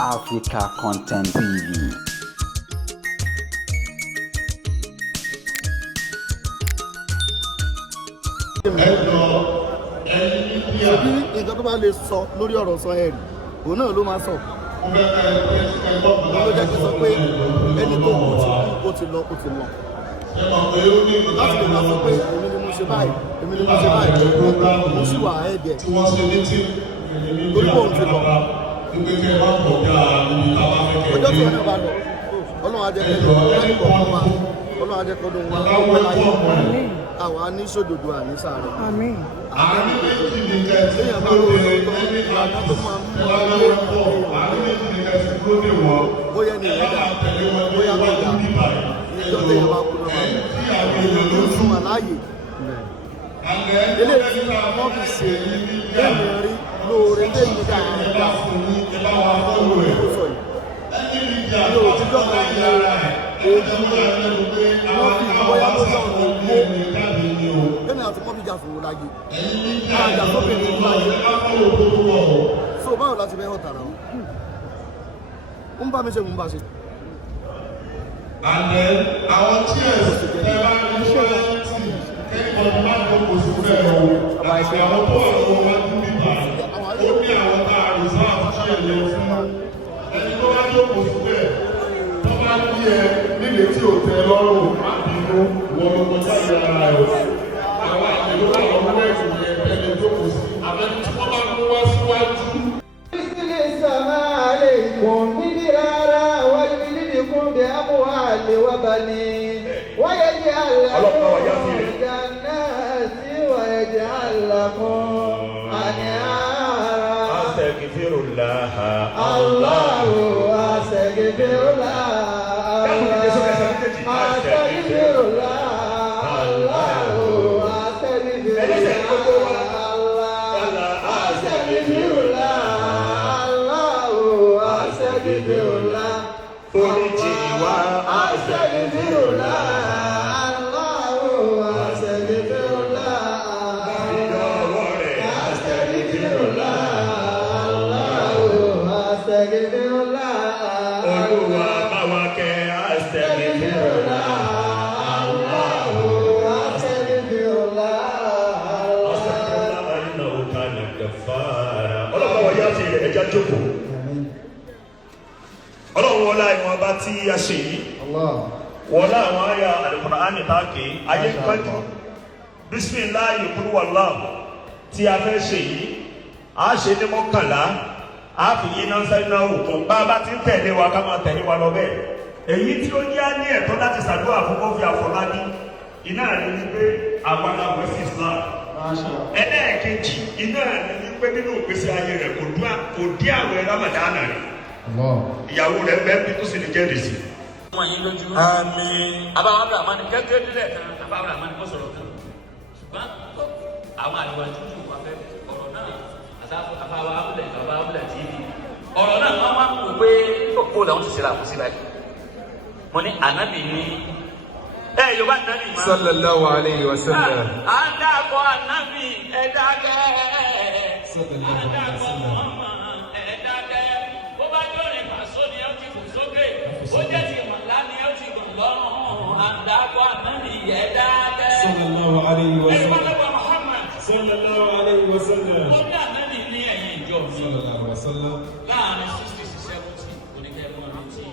Africa Content TV. Ṣebí nǹkan tó bá lè sọ lórí ọ̀rọ̀ sọ ẹ̀rì òun náà ló máa sọ. Ló jẹ́ kí n sọ pé ẹni tó kú ti lọ ó ti lọ. Láti lè máa sọ pé èmi ni mo ṣe báyìí, èmi ni mo ṣe báyìí, mo sì wà ẹ̀ẹ́dẹ̀. Torí pé òun ti lọ. Ọjọ́ tí wọ́n bá lọ, Ọlọ́run á jẹ́ kẹ́lẹ́ kọ̀ọ̀kan wa, Ọlọ́run á jẹ́ kọ́dún wa, ọ̀pẹ́ láyé àwọn aníṣòdodo àníṣàárẹ̀. Àmín. Téèyàn bá lọ sọ ìlànà tó máa mú bóyá ní ìrẹ́dà, bóyá ní ìdá, ìjọ téèyàn bá kú lọ́wọ́ èèyàn tó ń sún àláyè. Eléyìí tí wọ́n fi ṣe lẹ́yìn rí lóore lẹ́yìn dáadáa lóore tó sọ yìí. Ní òtítọ́ kan ní ojú wọ́n fi bóyá ló sọ̀rọ̀ owó lẹ́nu àti mọ́bí jà fòwò láyé àjà tó bèèrè láyé so báwo láti fẹ́ hàn tààrà wọn ń bá mi ṣe mú bá ṣe. And then àwọn tí ẹ̀ bá ní ṣọ́lá tí kẹ́kọ̀ọ́ máa ń gbogbo sí fẹ́ lọ àti àwọn tó wà lọ́wọ́ wá ní bíbá ó ní àwọn tá a rìsá àtúnṣe ilẹ̀ fún ẹni tó bá jókòó sí bẹ́ẹ̀ tó bá ní ẹ nílé tí ò tẹ́ lọ́rùn má bínú wọ́n ló kọjá ìyára ẹ̀ àwọn àgbẹ̀lú wà lọ́wọ́ ẹ̀sìn yẹn ẹni jókòó sí àbẹ́ni tí wọ́n bá mú wá síwájú. ويجعل لكم جنات ويجعل لكم أنهارا أستغفر الله الله أستغفر الله أستغفر الله الله أستغفر الله أستغفر الله Foríjì wá أستغفر الله الله أستغفر الله ìdánwò rẹ̀ أستغفر الله الله أستغفر الله Olúwa bá wa kẹ́ أستغفر الله الله أستغفر الله أستغفر الله إنه كان غفارا. Ọlọ́pàá wọ̀ yá sí ẹja jókòó. Ọlọ́run wọlá ìwọ̀n bá tí a ṣe yìí. Wọlá àwọn àyà Al-Qur'ani tààkì ayé pẹ́jù. Bismillahi qul huwallahu tí a fẹ́ ṣe yìí. A ṣe ní mọ́kànlá. A fi yí náà sẹ́yìn náà òkun. Bá a bá ti ń tẹ̀lé wa ká máa tẹ̀lé wa lọ bẹ́ẹ̀. Èyí tí ó yá ní ẹ̀tọ́ láti ṣàdúrà fún kó fi àfọlábí. Iná rẹ̀ ni pé àwọn aláwọ̀ sí Islam. Ẹlẹ́ẹ̀kejì iná rẹ̀ ni pé nínú ìgbésí ayé rẹ̀ kò dí àwẹ̀ Ramadan rẹ̀. Ìyàwó rẹ̀ bẹ́ẹ̀ bí tó sì ní jẹ́rìí sí. Wọ́n yín lójú. Àmín. Àbáwọ̀ Abdulhamani gẹ́gẹ́ nílẹ̀ kan àbáwọ̀ Abdulhamani kò sọ̀rọ̀ kan. Ṣùgbọ́n àwọn àdìwà tútù wà fẹ́ ọ̀rọ̀ náà àbáwọ̀ Abdulhamani TV. Ọ̀rọ̀ náà wọ́n wá kó pé kókó làwọn ti ṣe ra àkọsí báyìí. Mo ní ànábì ní Yorùbá ànábì máa. Sallallahu alayhi wa sallam. Àdàkọ̀ ànábì ẹ̀dákẹ́. Sallallahu alayhi wa sallam. Sallallahu alayhi wa sallam. Sallallahu alayhi wa sallam. Sallallahu alayhi wa sallam. Láàárín 60 sí 70 oníkẹ́kọ̀ọ́ rántí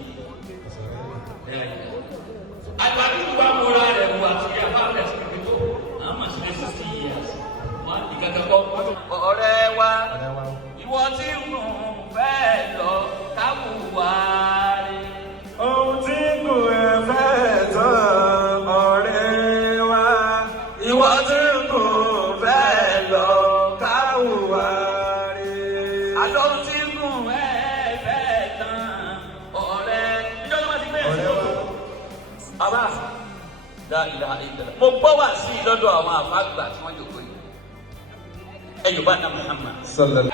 àgbàdo ìgbà mọ́ra rẹ̀ wà tí àbáfẹ́ sí pípẹ́ tó àmà sí 60 years wọ́n ìgbàgbọ́ ọ̀rẹ́ wa ìwọ tí ń fẹ́ lọ káwùwá rí. Ohun tí kò ẹ fẹ́ tán ọ̀rẹ́ wa. Ìwọ tí kò fẹ́ lọ káwùwá rí. àlọ́ tí kò fẹ́ tán ọ̀rẹ́ ìjọba ti gbé ẹ̀sìn lọ́wọ́. Àbá mo gbọ́ wá sí lọ́dọ̀ àwọn àfáàgbà tí wọ́n jòkó yìí. Yorùbá náà Muhammad. Sallallahu.